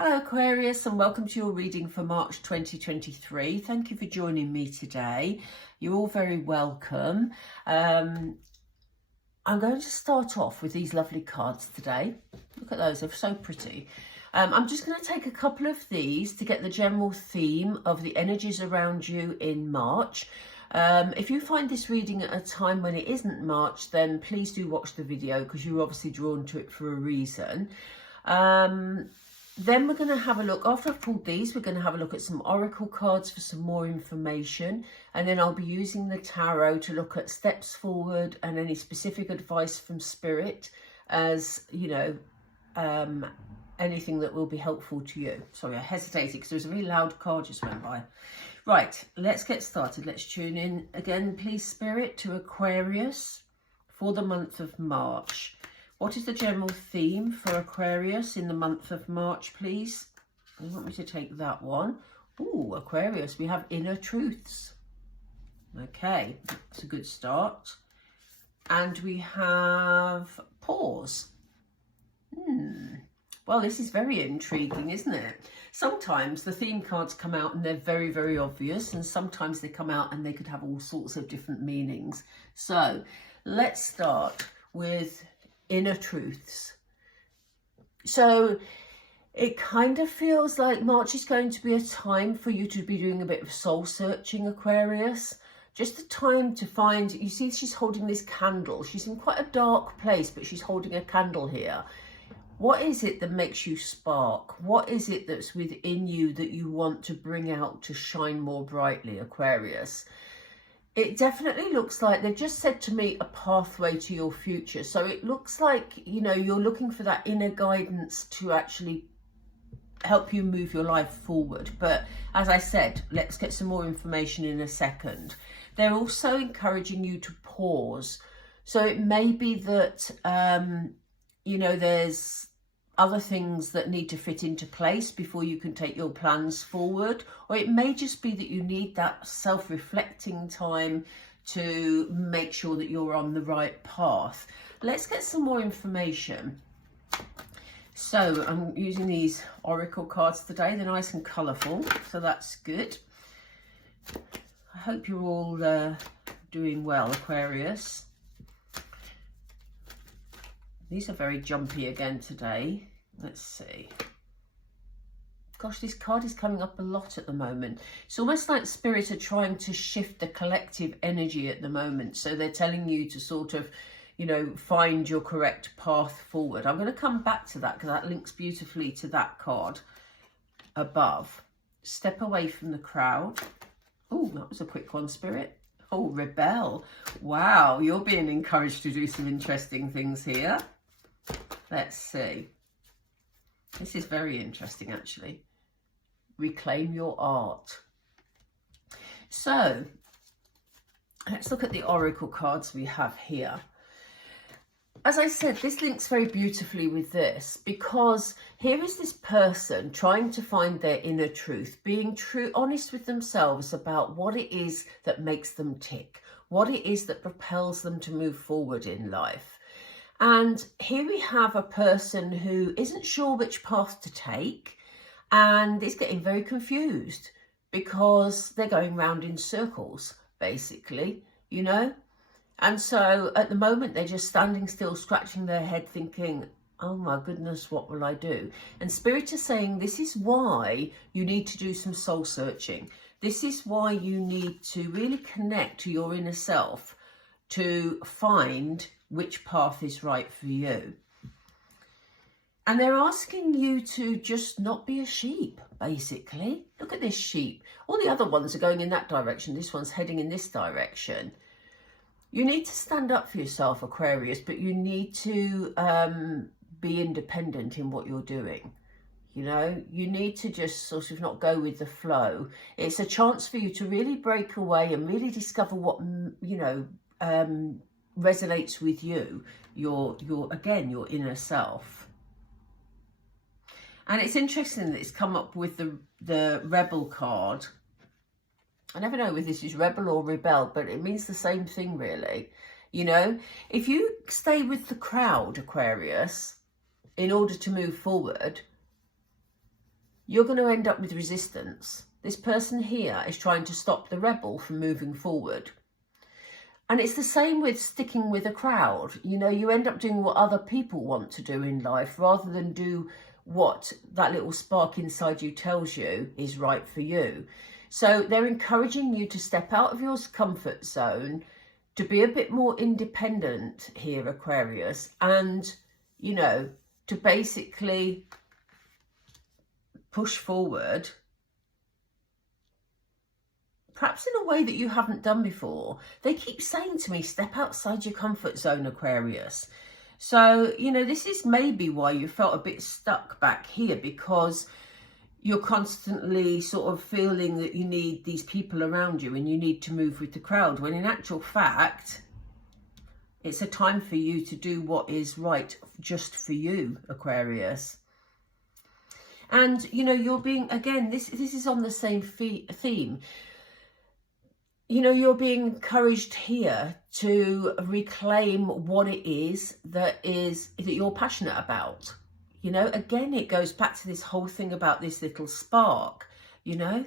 Hello Aquarius, and welcome to your reading for March 2023. Thank you for joining me today. You're all very welcome. I'm going to start off with these lovely cards today. Look at those, they're so pretty. I'm just going to take a couple of these to get the general theme of the energies around you in March. If you find this reading at a time when it isn't March, then please do watch the video because you're obviously drawn to it for a reason. Then we're going to have a look, after I've pulled these, we're going to have a look at some oracle cards for some more information. And then I'll be using the tarot to look at steps forward and any specific advice from Spirit as, you know, anything that will be helpful to you. Sorry, I hesitated because there was a really loud car just went by. Right, let's get started. Let's tune in again, please, Spirit, to Aquarius for the month of March. What is the general theme for Aquarius in the month of March, please? You want me to take that one? Ooh, Aquarius, we have inner truths. Okay, that's a good start. And we have pause. Well, this is very intriguing, isn't it? Sometimes the theme cards come out and they're very, very obvious, and sometimes they come out and they could have all sorts of different meanings. So let's start with inner truths. So it kind of feels like March is going to be a time for you to be doing a bit of soul searching, Aquarius. Just a time to find, you see she's holding this candle. She's in quite a dark place, but she's holding a candle here. What is it that makes you spark? What is it that's within you that you want to bring out to shine more brightly, Aquarius? It definitely looks like they've just said to me a pathway to your future. So it looks like, you know, you're looking for that inner guidance to actually help you move your life forward. But as I said, let's get some more information in a second. They're also encouraging you to pause. So it may be that, you know, there's other things that need to fit into place before you can take your plans forward. Or it may just be that you need that self-reflecting time to make sure that you're on the right path. Let's get some more information. So I'm using these oracle cards today. They're nice and colourful, so that's good. I hope you're all doing well, Aquarius. These are very jumpy again today. Let's see. Gosh, this card is coming up a lot at the moment. It's almost like Spirit are trying to shift the collective energy at the moment. So they're telling you to sort of, you know, find your correct path forward. I'm going to come back to that because that links beautifully to that card above. Step away from the crowd. Oh, that was a quick one, Spirit. Oh, rebel. Wow, you're being encouraged to do some interesting things here. Let's see. This is very interesting, actually. Reclaim your art. So, let's look at the oracle cards we have here. As I said, this links very beautifully with this because here is this person trying to find their inner truth, being honest with themselves about what it is that makes them tick, what it is that propels them to move forward in life. And here we have a person who isn't sure which path to take and is getting very confused because they're going round in circles, basically, you know. And so at the moment, they're just standing still, scratching their head thinking, oh my goodness, what will I do? And Spirit is saying this is why you need to do some soul searching. This is why you need to really connect to your inner self to find which path is right for you. And they're asking you to just not be a sheep, basically. Look at this sheep. All the other ones are going in that direction. This one's heading in this direction. You need to stand up for yourself, Aquarius, but you need to be independent in what you're doing. You know, you need to just sort of not go with the flow. It's a chance for you to really break away and really discover what, you know, resonates with you, your inner self. And it's interesting that it's come up with the rebel card. I never know if this is rebel or rebel, but it means the same thing, really. You know, if you stay with the crowd, Aquarius, in order to move forward, you're going to end up with resistance. This person here is trying to stop the rebel from moving forward. And it's the same with sticking with a crowd. You know, you end up doing what other people want to do in life rather than do what that little spark inside you tells you is right for you. So they're encouraging you to step out of your comfort zone, to be a bit more independent here, Aquarius, and, you know, to basically push forward, perhaps in a way that you haven't done before. They keep saying to me, step outside your comfort zone, Aquarius. So, you know, this is maybe why you felt a bit stuck back here, because you're constantly sort of feeling that you need these people around you and you need to move with the crowd, when in actual fact, it's a time for you to do what is right just for you, Aquarius. And, you know, you're being, again, this is on the same theme. You know, you're being encouraged here to reclaim what it is that you're passionate about. You know, again, it goes back to this whole thing about this little spark, you know.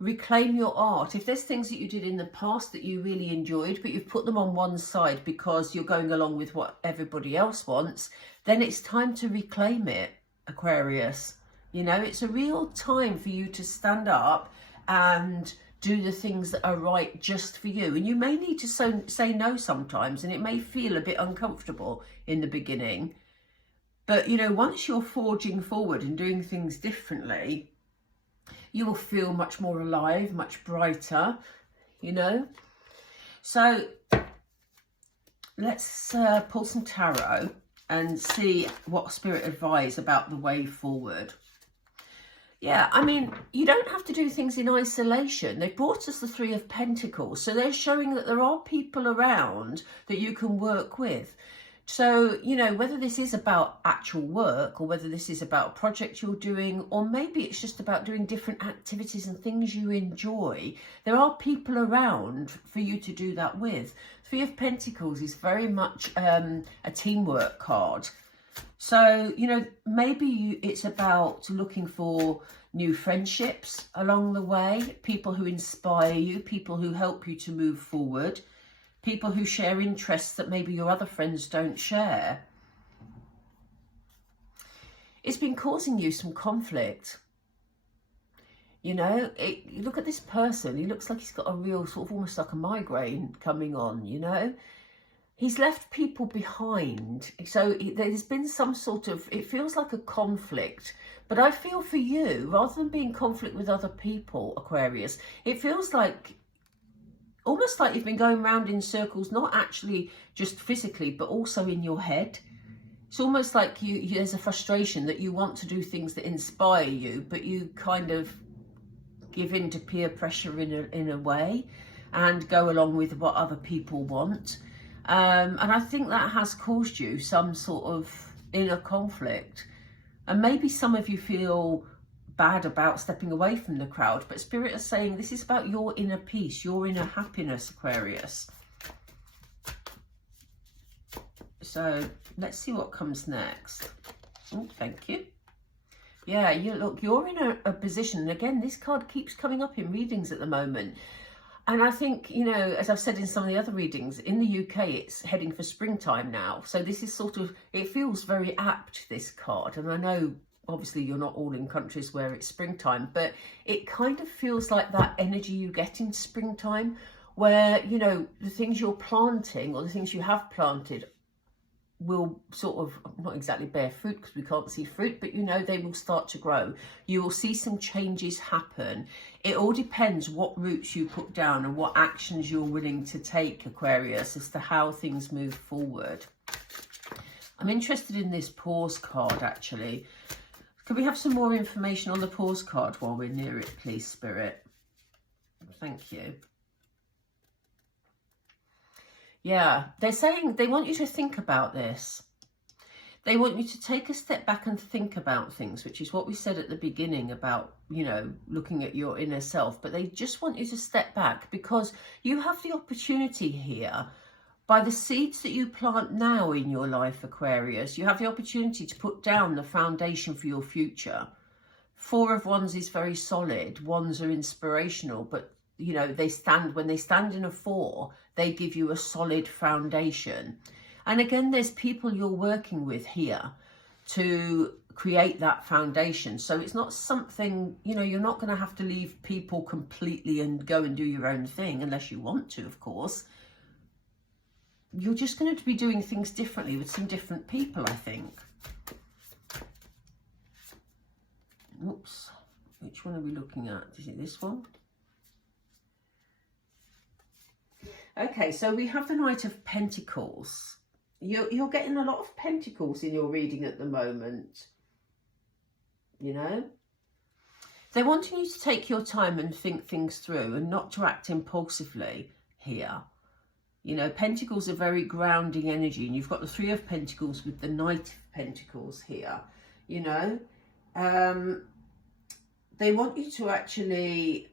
Reclaim your art. If there's things that you did in the past that you really enjoyed, but you've put them on one side because you're going along with what everybody else wants, then it's time to reclaim it, Aquarius. You know, it's a real time for you to stand up and do the things that are right just for you. And you may need to say no sometimes, and it may feel a bit uncomfortable in the beginning. But, you know, once you're forging forward and doing things differently, you will feel much more alive, much brighter, you know. So let's pull some tarot and see what Spirit advise about the way forward. Yeah, I mean, you don't have to do things in isolation. They brought us the Three of Pentacles. So they're showing that there are people around that you can work with. So, you know, whether this is about actual work or whether this is about a project you're doing, or maybe it's just about doing different activities and things you enjoy, there are people around for you to do that with. Three of Pentacles is very much a teamwork card. So, you know, maybe it's about looking for new friendships along the way, people who inspire you, people who help you to move forward, people who share interests that maybe your other friends don't share. It's been causing you some conflict. You know, look at this person. He looks like he's got a real sort of almost like a migraine coming on, you know. He's left people behind. So there's been some sort of, it feels like a conflict. But I feel for you, rather than being conflict with other people, Aquarius, it feels like, almost like you've been going around in circles, not actually just physically, but also in your head. It's almost like there's a frustration that you want to do things that inspire you, but you kind of give in to peer pressure in a way and go along with what other people want. And I think that has caused you some sort of inner conflict. And maybe some of you feel bad about stepping away from the crowd, but Spirit is saying this is about your inner peace, your inner happiness, Aquarius. So let's see what comes next. Oh, thank you. Yeah, look, you're in a position, and again, this card keeps coming up in readings at the moment. And I think, you know, as I've said in some of the other readings, in the UK, it's heading for springtime now. So this is sort of, it feels very apt, this card. And I know, obviously, you're not all in countries where it's springtime, but it kind of feels like that energy you get in springtime where, you know, the things you're planting or the things you have planted will sort of, not exactly bear fruit because we can't see fruit, but, you know, they will start to grow. You will see some changes happen. It all depends what roots you put down and what actions you're willing to take, Aquarius, as to how things move forward. I'm interested in this pause card, actually. Could we have some more information on the pause card while we're near it, please, Spirit? Thank you. Yeah, they're saying they want you to think about this. They want you to take a step back and think about things, which is what we said at the beginning about, you know, looking at your inner self. But they just want you to step back because you have the opportunity here, by the seeds that you plant now in your life, Aquarius, you have the opportunity to put down the foundation for your future. Four of Wands is very solid. Wands are inspirational, but you know, when they stand in a four, they give you a solid foundation. And again, there's people you're working with here to create that foundation. So it's not something, you know, you're not going to have to leave people completely and go and do your own thing, unless you want to, of course. You're just going to be doing things differently with some different people, I think. Oops, which one are we looking at? Is it this one? Okay, so we have the Knight of Pentacles. You're getting a lot of pentacles in your reading at the moment. You know? They're wanting you to take your time and think things through and not to act impulsively here. You know, Pentacles are very grounding energy, and you've got the Three of Pentacles with the Knight of Pentacles here. You know? They want you to actually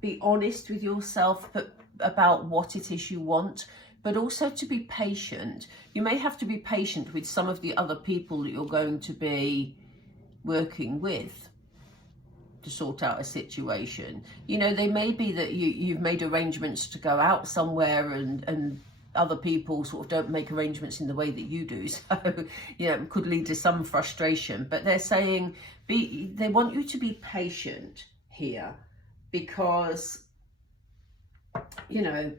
be honest with yourself about what it is you want, but also to be patient. You may have to be patient with some of the other people that you're going to be working with to sort out a situation. You know, they may be that you've made arrangements to go out somewhere, and other people sort of don't make arrangements in the way that you do. So, you know, it could lead to some frustration. But they're saying they want you to be patient here, because, you know,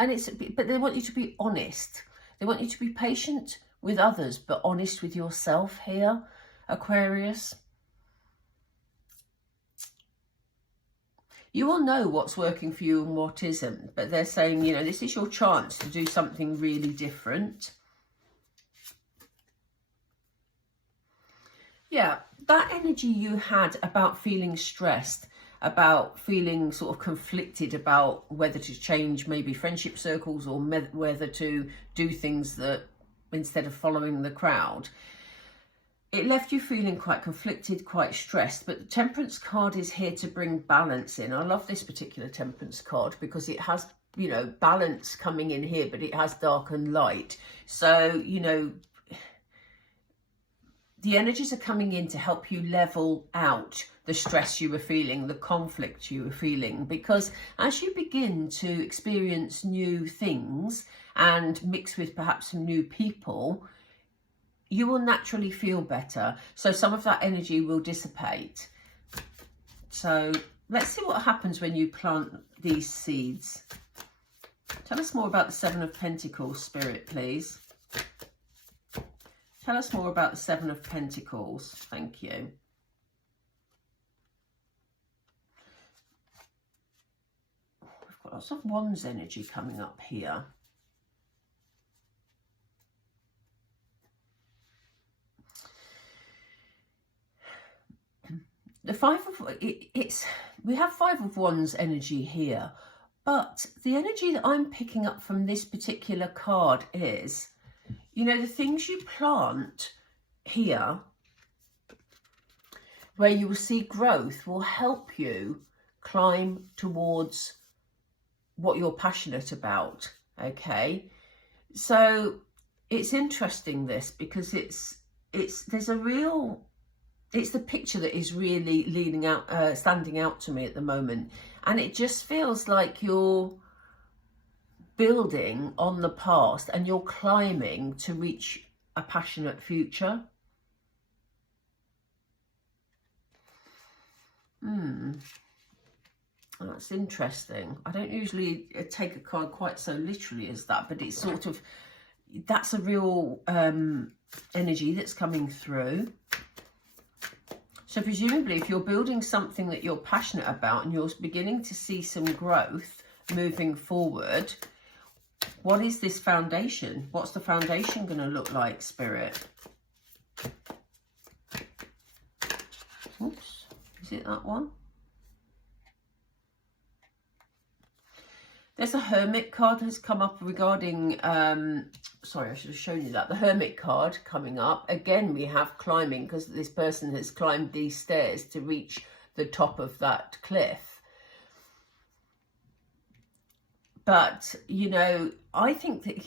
but they want you to be honest. They want you to be patient with others, but honest with yourself here, Aquarius. You will know what's working for you and what isn't, but they're saying, you know, this is your chance to do something really different. Yeah, that energy you had about feeling stressed, about feeling sort of conflicted about whether to change maybe friendship circles or whether to do things that instead of following the crowd, it left you feeling quite conflicted, quite stressed. But the Temperance card is here to bring balance in. I love this particular Temperance card because it has, you know, balance coming in here, but it has dark and light. So, you know, the energies are coming in to help you level out the stress you were feeling, the conflict you were feeling, because as you begin to experience new things and mix with perhaps some new people, you will naturally feel better. So some of that energy will dissipate. So let's see what happens when you plant these seeds. Tell us more about the Seven of Pentacles, Spirit, please. Tell us more about the Seven of Pentacles. Thank you. We've got lots of Wands energy coming up here. The we have Five of Wands energy here, but the energy that I'm picking up from this particular card is, you know, the things you plant here where you will see growth will help you climb towards what you're passionate about. Okay, so it's interesting this, because there's a real, it's the picture that is really standing out to me at the moment. And it just feels like you're building on the past and you're climbing to reach a passionate future. That's interesting. I don't usually take a card quite so literally as that, but it's sort of, that's a real energy that's coming through. So presumably if you're building something that you're passionate about and you're beginning to see some growth moving forward, what is this foundation? What's the foundation going to look like, Spirit? Oops, is it that one? There's a Hermit card that's come up regarding, sorry, I should have shown you that. The Hermit card coming up. Again, we have climbing, because this person has climbed these stairs to reach the top of that cliff. But, you know, I think that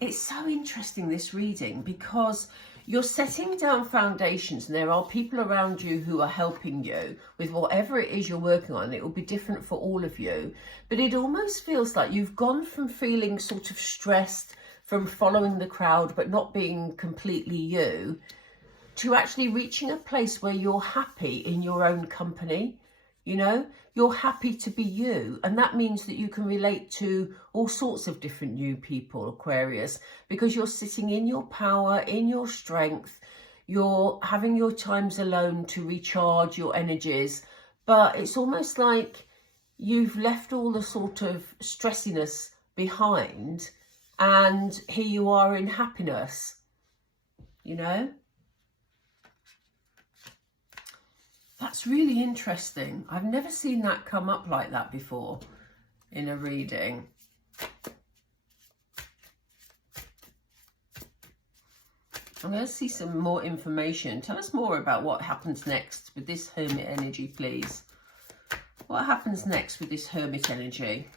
it's so interesting, this reading, because You're setting down foundations, and there are people around you who are helping you with whatever it is you're working on. It will be different for all of you, but it almost feels like you've gone from feeling sort of stressed from following the crowd but not being completely you, to actually reaching a place where you're happy in your own company. You know, you're happy to be you. And that means that you can relate to all sorts of different new people, Aquarius, because you're sitting in your power, in your strength. You're having your times alone to recharge your energies. But it's almost like you've left all the sort of stressiness behind, and here you are in happiness, you know? That's really interesting. I've never seen that come up like that before in a reading. I'm going to see some more information. Tell us more about what happens next with this Hermit energy, please. What happens next with this Hermit energy?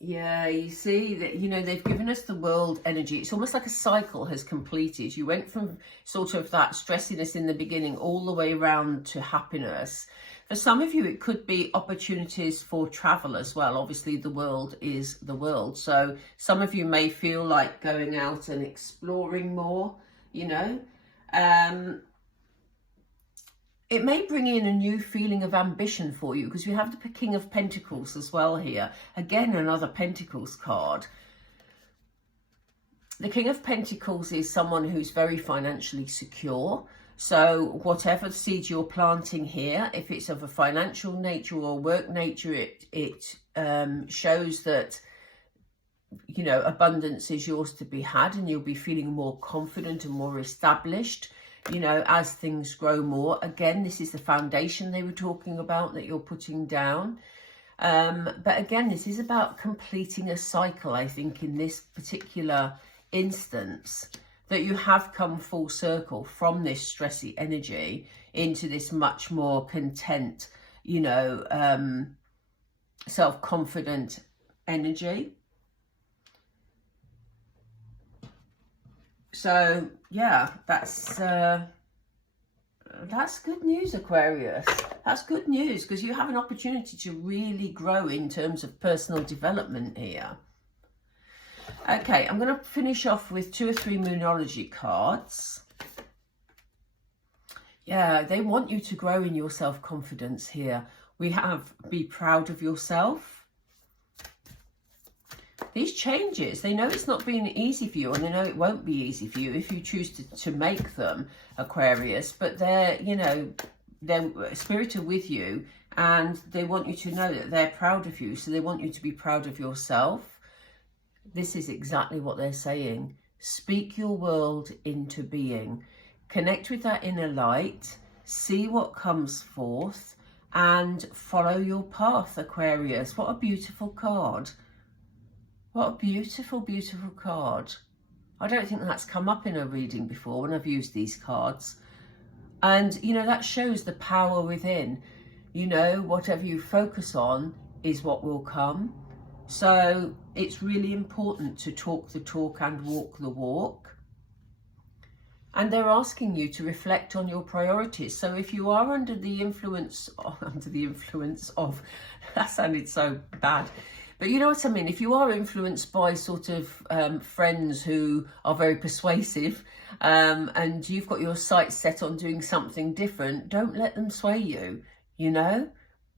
Yeah, you see that, you know, they've given us the world energy. It's almost like a cycle has completed. You went from sort of that stressiness in the beginning all the way around to happiness. For some of you, it could be opportunities for travel as well. Obviously, the world is the world. So some of you may feel like going out and exploring more, you know. It may bring in a new feeling of ambition for you, because we have the King of Pentacles as well here. Again, another Pentacles card. The King of Pentacles is someone who's very financially secure. So whatever seed you're planting here, if it's of a financial nature or work nature, it shows that, you know, abundance is yours to be had, and you'll be feeling more confident and more established, you know, as things grow more. Again, this is the foundation they were talking about that you're putting down. But again, this is about completing a cycle, I think, in this particular instance, that you have come full circle from this stressy energy into this much more content, you know, self-confident energy. So yeah, that's good news, Aquarius. That's good news, because you have an opportunity to really grow in terms of personal development here. Okay, I'm going to finish off with 2 or 3 Moonology cards. Yeah, they want you to grow in your self-confidence here. We have be proud of yourself. These changes, they know it's not been easy for you, and they know it won't be easy for you if you choose to make them, Aquarius. But they're, you know, they're spirited with you, and they want you to know that they're proud of you. So they want you to be proud of yourself. This is exactly what they're saying. Speak your world into being. Connect with that inner light. See what comes forth and follow your path, Aquarius. What a beautiful card. What a beautiful, beautiful card. I don't think that's come up in a reading before when I've used these cards. And, you know, that shows the power within. You know, whatever you focus on is what will come. So it's really important to talk the talk and walk the walk. And they're asking you to reflect on your priorities. So if you are under the influence of, that sounded so bad. But you know what I mean? If you are influenced by sort of friends who are very persuasive, and you've got your sights set on doing something different, don't let them sway you, you know?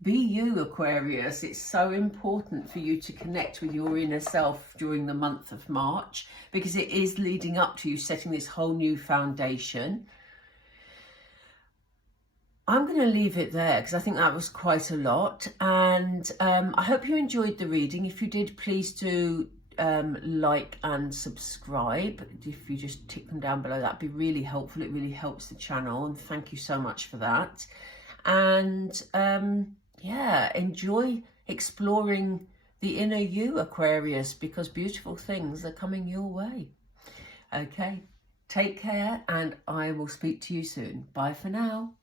Be you, Aquarius. It's so important for you to connect with your inner self during the month of March, because it is leading up to you setting this whole new foundation. I'm going to leave it there because I think that was quite a lot, and I hope you enjoyed the reading. If you did, please do like and subscribe. If you just tick them down below, that'd be really helpful. It really helps the channel, and thank you so much for that. And yeah, enjoy exploring the inner you, Aquarius, because beautiful things are coming your way. Okay, take care, and I will speak to you soon. Bye for now.